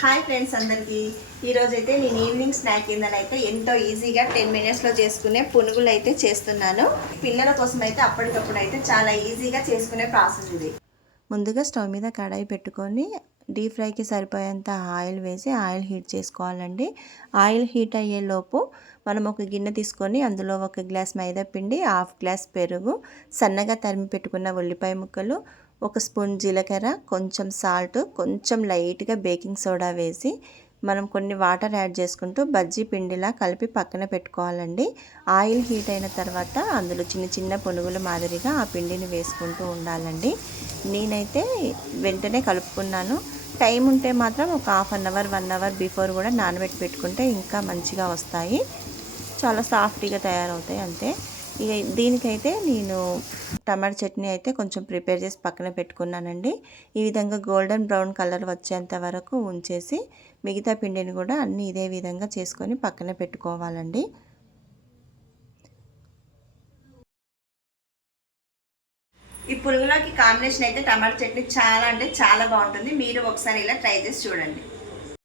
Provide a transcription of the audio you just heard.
Hi friends అందరికీ ఈరోజైతే నేను ఈవినింగ్ స్నాక్ కిందనైతే ఎంతో ఈజీగా 10 మినిట్స్లో చేసుకునే పునుగులు అయితే చేస్తున్నాను. పిల్లల కోసం అయితే అప్పటికప్పుడు అయితే చాలా ఈజీగా చేసుకునే ప్రాసెస్ ఇది. ముందుగా స్టవ్ మీద కడాయి పెట్టుకొని డీప్ ఫ్రైకి సరిపోయేంత ఆయిల్ వేసి ఆయిల్ హీట్ చేసుకోవాలండి. ఆయిల్ హీట్ అయ్యేలోపు మనం ఒక గిన్నె తీసుకొని అందులో 1 గ్లాస్ మైదా పిండి, 1/2 గ్లాస్ పెరుగు, సన్నగా తరిమి పెట్టుకున్న ఉల్లిపాయ ముక్కలు, 1 స్పూన్ జీలకర్ర, కొంచెం సాల్ట్, కొంచెం లైట్గా బేకింగ్ సోడా వేసి మనం కొన్ని వాటర్ యాడ్ చేసుకుంటూ బజ్జీ పిండిలా కలిపి పక్కన పెట్టుకోవాలండి. ఆయిల్ హీట్ అయిన తర్వాత అందులో చిన్న చిన్న పునుగుల మాదిరిగా ఆ పిండిని వేసుకుంటూ ఉండాలండి. నేనైతే వెంటనే కలుపుకున్నాను. టైం ఉంటే మాత్రం ఒక half an hour 1 hour before కూడా నానబెట్టి పెట్టుకుంటే ఇంకా మంచిగా వస్తాయి. చాలా సాఫ్ట్గా తయారవుతాయి అంతే. ఇక దీనికైతే నేను టమాటా చట్నీ అయితే కొంచెం ప్రిపేర్ చేసి పక్కన పెట్టుకున్నానండి. ఈ విధంగా గోల్డెన్ బ్రౌన్ కలర్ వచ్చేంత వరకు ఉంచేసి మిగతా పిండిని కూడా అన్నీ ఇదే విధంగా చేసుకొని పక్కన పెట్టుకోవాలండి. ఈ పునుగులోకి కాంబినేషన్ అయితే టమాటా చట్నీ చాలా అంటే చాలా బాగుంటుంది. మీరు ఒకసారి ఇలా ట్రై చేసి చూడండి.